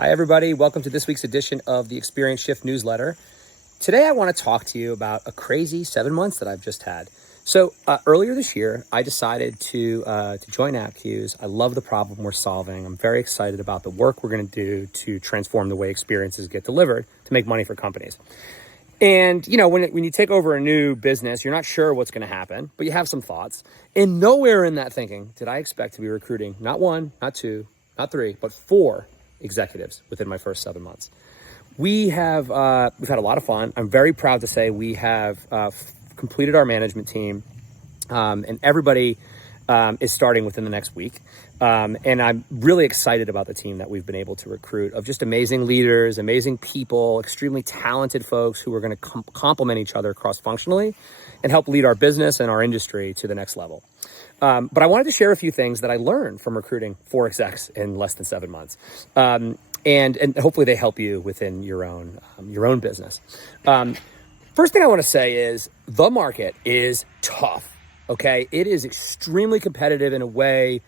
Hi, everybody. Welcome to this week's edition of the Experience Shift newsletter. Today, I want to talk to you about a crazy 7 months that I've just had. So earlier this year, I decided to join Appcues. I love the problem we're solving. I'm very excited about the work we're going to do to transform the way experiences get delivered to make money for companies. And, you know, when you take over a new business, you're not sure what's going to happen, but you have some thoughts. And nowhere in that thinking did I expect to be recruiting not one, not two, not three, but 4 executives within my first 7 months. We've had a lot of fun. I'm very proud to say we have completed our management team, and everybody is starting within the next week. And I'm really excited about the team that we've been able to recruit of just amazing leaders, amazing people, extremely talented folks who are going to complement each other cross-functionally and help lead our business and our industry to the next level. But I wanted to share a few things that I learned from recruiting 4 execs in less than 7 months. And hopefully they help you within your own business. First thing I want to say is the market is tough. Okay. It is extremely competitive in a way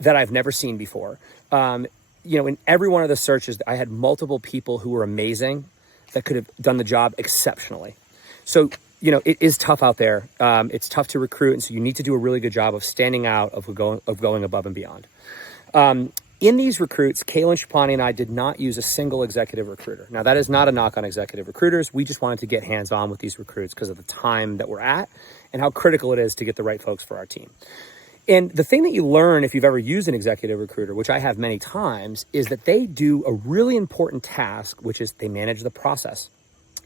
that I've never seen before. In every one of the searches, I had multiple people who were amazing that could have done the job exceptionally. So, it is tough out there. It's tough to recruit. And so you need to do a really good job of standing out, of going above and beyond. In these recruits, Cailin Schipani and I did not use a single executive recruiter. Now, that is not a knock on executive recruiters. We just wanted to get hands-on with these recruits because of the time that we're at and how critical it is to get the right folks for our team. And the thing that you learn if you've ever used an executive recruiter, which I have many times, is that they do a really important task, which is they manage the process.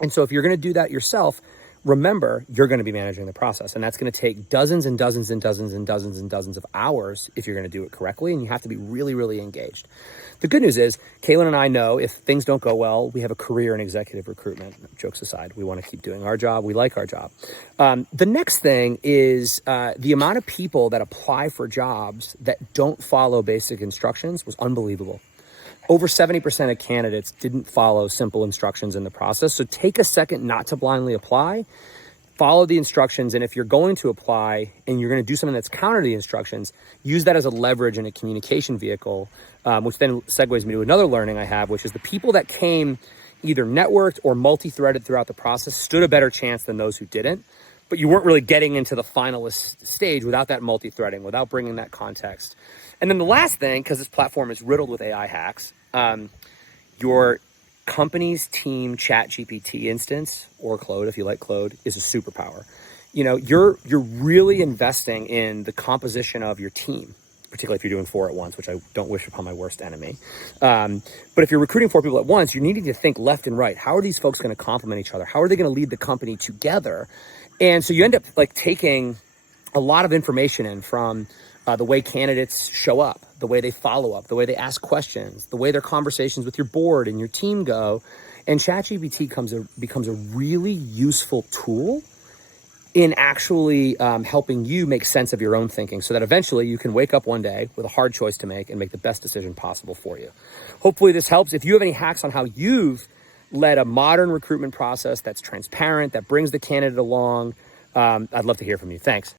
And so if you're going to do that yourself, remember, you're going to be managing the process, and that's going to take dozens and dozens and dozens and dozens and dozens of hours if you're going to do it correctly, and you have to be really, really engaged. The good news is, Cailin and I know if things don't go well, we have a career in executive recruitment. Jokes aside, we want to keep doing our job. We like our job. The next thing is the amount of people that apply for jobs that don't follow basic instructions was unbelievable. Over 70% of candidates didn't follow simple instructions in the process. So take a second not to blindly apply, follow the instructions. And if you're going to apply and you're going to do something that's counter to the instructions, use that as a leverage and a communication vehicle, which then segues me to another learning I have, which is the people that came either networked or multi-threaded throughout the process stood a better chance than those who didn't. But you weren't really getting into the finalist stage without that multi-threading, without bringing that context. And then the last thing, because this platform is riddled with AI hacks, your company's team chat GPT instance, or Claude, if you like Claude, is a superpower. You're really investing in the composition of your team, particularly if you're doing 4 at once, which I don't wish upon my worst enemy. But if you're recruiting 4 people at once, you're needing to think left and right. How are these folks going to complement each other? How are they going to lead the company together? And so you end up taking a lot of information in from the way candidates show up, the way they follow up, the way they ask questions, the way their conversations with your board and your team go. And ChatGPT becomes a really useful tool in actually helping you make sense of your own thinking so that eventually you can wake up one day with a hard choice to make and make the best decision possible for you. Hopefully this helps. If you have any hacks on how you've led a modern recruitment process that's transparent, that brings the candidate along, I'd love to hear from you. Thanks.